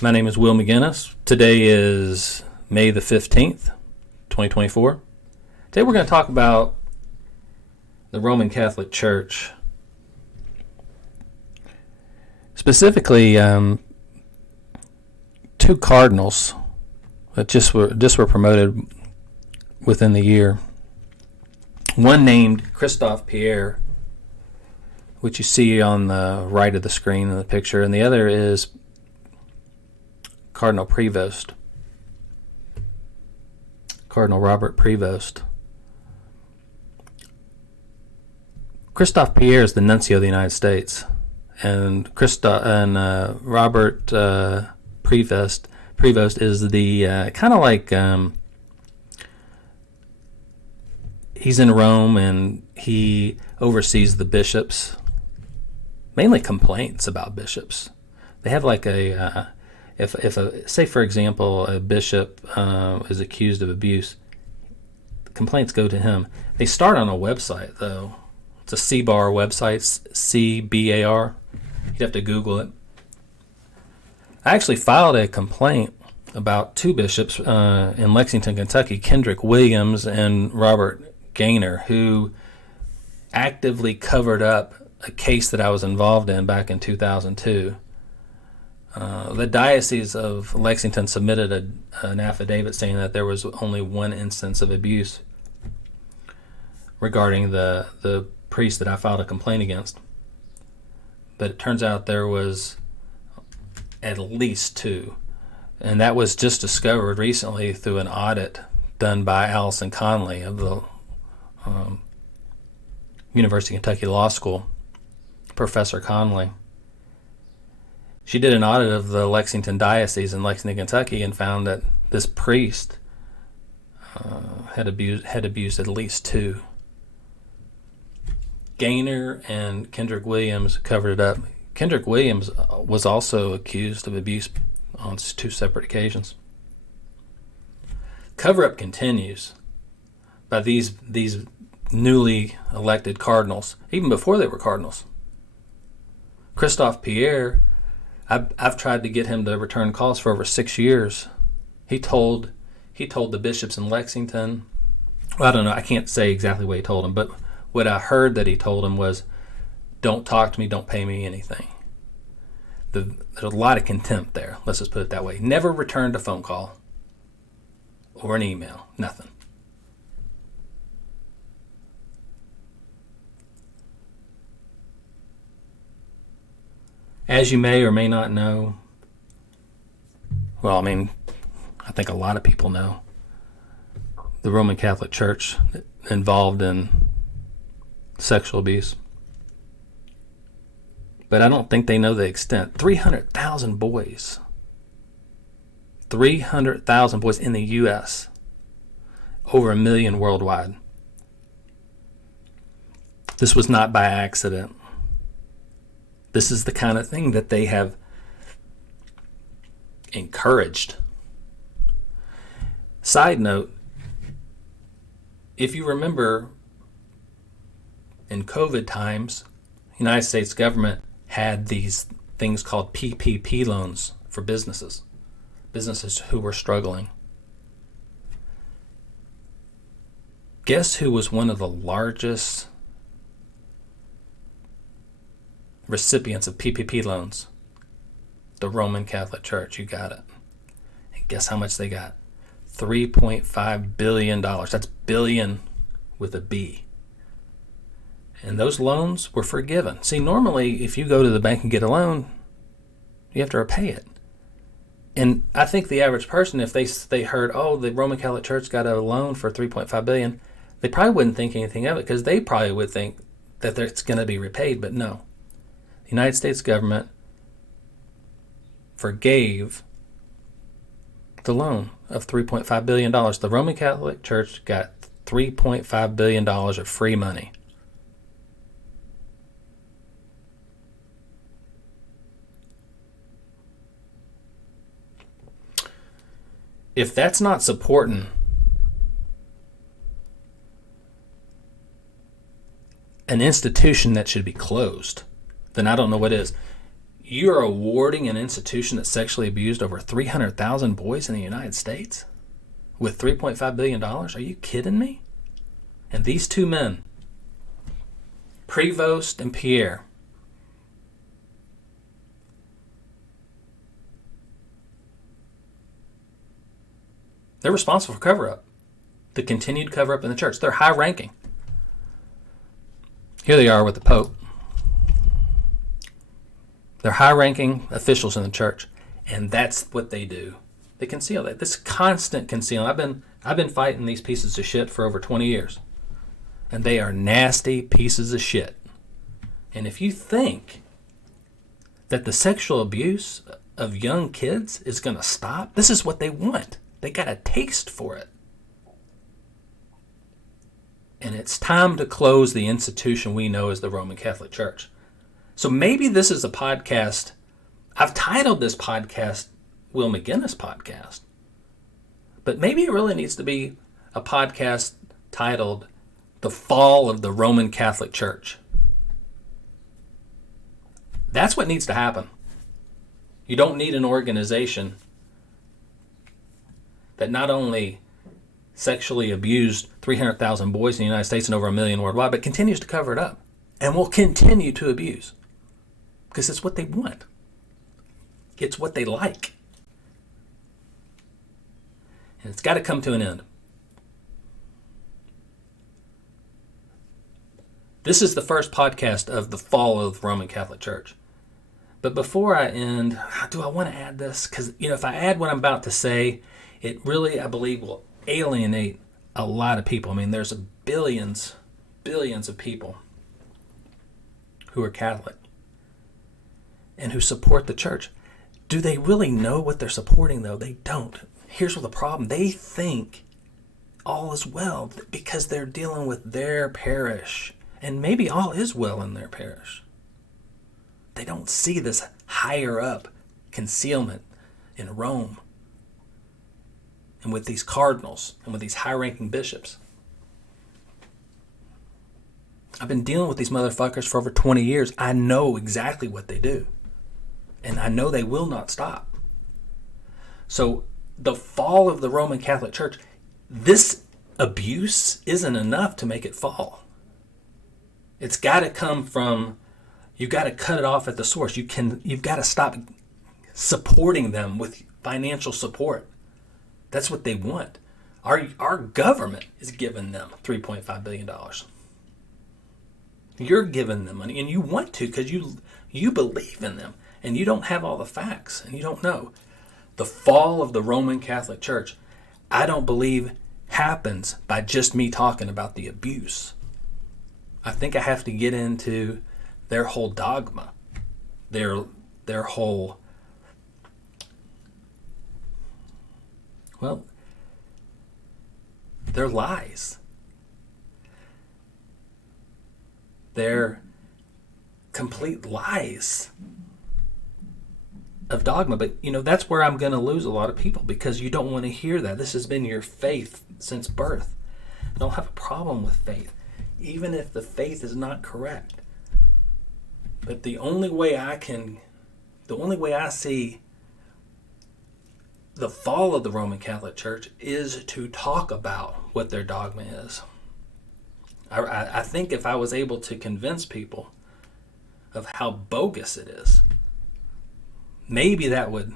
My name is Will McGinnis. Today is May the 15th, 2024. Today we're going to talk about the Roman Catholic Church. Specifically, two cardinals that just were promoted within the year. One named Christophe Pierre, which you see on the right of the screen in the picture, and the other is Cardinal Prevost, Cardinal Robert Prevost. Christophe Pierre is the Nuncio of the United States, and Robert Prevost is the kind of like he's in Rome and he oversees the bishops, mainly complaints about bishops. They have like a say for example a bishop is accused of abuse, complaints go to him. They start on a website though. It's a CBAR website, CBAR. You'd have to Google it. I actually filed a complaint about two bishops in Lexington, Kentucky, Kendrick Williams and Robert Gaynor, who actively covered up a case that I was involved in back in 2002. The Diocese of Lexington submitted an affidavit saying that there was only one instance of abuse regarding the priest that I filed a complaint against. But it turns out there was at least two. And that was just discovered recently through an audit done by Allison Conley of the University of Kentucky Law School, Professor Conley. She did an audit of the Lexington Diocese in Lexington, Kentucky, and found that this priest had abused at least two. Gaynor and Kendrick Williams covered it up. Kendrick Williams was also accused of abuse on two separate occasions. Cover-up continues by these newly elected cardinals, even before they were cardinals. Christophe Pierre, I've tried to get him to return calls for over 6 years. He told the bishops in Lexington, well, I don't know, I can't say exactly what he told them, but what I heard that he told them was, don't talk to me, don't pay me anything. There's a lot of contempt there, let's just put it that way. Never returned a phone call or an email, nothing. As you may or may not know, well, I think a lot of people know, the Roman Catholic Church involved in sexual abuse. But I don't think they know the extent. 300,000 boys. 300,000 boys in the U.S. Over 1 million worldwide. This was not by accident. This is the kind of thing that they have encouraged. Side note, if you remember, in COVID times, the United States government had these things called PPP loans for businesses who were struggling. Guess who was one of the largest recipients of PPP loans? The Roman Catholic Church. You got it. And guess how much they got? $3.5 billion. That's billion with a B. And those loans were forgiven. See, normally if you go to the bank and get a loan, you have to repay it. And I think the average person, if they heard, oh, the Roman Catholic Church got a loan for $3.5 billion, they probably wouldn't think anything of it because they probably would think that it's going to be repaid. But no. The United States government forgave the loan of $3.5 billion. The Roman Catholic Church got $3.5 billion of free money. If that's not supporting an institution that should be closed, then I don't know what is. you're awarding an institution that sexually abused over 300,000 boys in the United States with $3.5 billion? Are you kidding me? And these two men, Prevost and Pierre, they're responsible for cover-up, the continued cover-up in the church. They're high-ranking. Here they are with the Pope. They're high-ranking officials in the church, and that's what they do. They conceal that. This constant concealing. I've been fighting these pieces of shit for over 20 years, and they are nasty pieces of shit. And if you think that the sexual abuse of young kids is going to stop, this is what they want. They got a taste for it. And it's time to close the institution we know as the Roman Catholic Church. So maybe this is a podcast. I've titled this podcast Will McGinnis Podcast. But maybe it really needs to be a podcast titled The Fall of the Roman Catholic Church. That's what needs to happen. You don't need an organization that not only sexually abused 300,000 boys in the United States and over 1 million worldwide, but continues to cover it up and will continue to abuse. Because it's what they want. It's what they like. And it's got to come to an end. This is the first podcast of the fall of the Roman Catholic Church. But before I end, do I want to add this? Because, if I add what I'm about to say, it really, I believe, will alienate a lot of people. I mean, there's billions of people who are Catholic and who support the church. Do they really know what they're supporting, though? They don't. Here's what the problem. They think all is well because they're dealing with their parish. And maybe all is well in their parish. They don't see this higher up concealment in Rome and with these cardinals and with these high-ranking bishops. I've been dealing with these motherfuckers for over 20 years. I know exactly what they do. And I know they will not stop. So the fall of the Roman Catholic Church, this abuse isn't enough to make it fall. It's got to come from, you've got to cut it off at the source. You've got to stop supporting them with financial support. That's what they want. Our government is giving them $3.5 billion. You're giving them money, and you want to because you believe in them, and you don't have all the facts, and you don't know. The fall of the Roman Catholic Church, I don't believe happens by just me talking about the abuse. I think I have to get into their whole dogma, their whole, their lies, their complete lies of dogma. But, that's where I'm going to lose a lot of people because you don't want to hear that. This has been your faith since birth. I don't have a problem with faith, even if the faith is not correct. But the only way I see the fall of the Roman Catholic Church is to talk about what their dogma is. I think if I was able to convince people of how bogus it is, maybe that would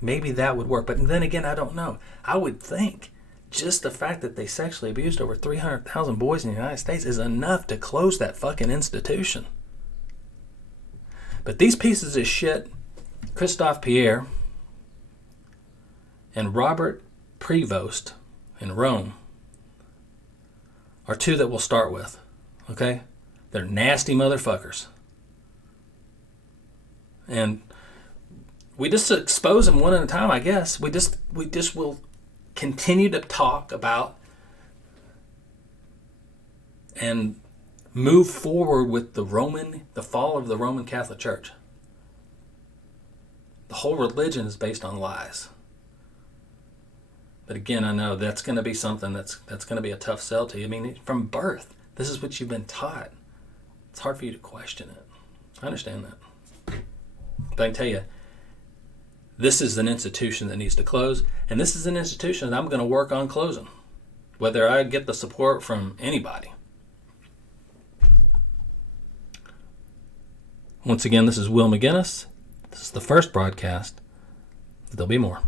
work. But then again, I don't know. I would think just the fact that they sexually abused over 300,000 boys in the United States is enough to close that fucking institution. But these pieces of shit, Christophe Pierre and Robert Prevost in Rome, are two that we'll start with. Okay? They're nasty motherfuckers. And we just expose them one at a time, I guess. We just will continue to talk about and move forward with the fall of the Roman Catholic Church. The whole religion is based on lies. But again, I know that's going to be something that's going to be a tough sell to you. I mean, from birth, this is what you've been taught. It's hard for you to question it. I understand that. But I can tell you, this is an institution that needs to close, and this is an institution that I'm going to work on closing, whether I get the support from anybody. Once again, this is Will McGinnis. This is the first broadcast. There'll be more.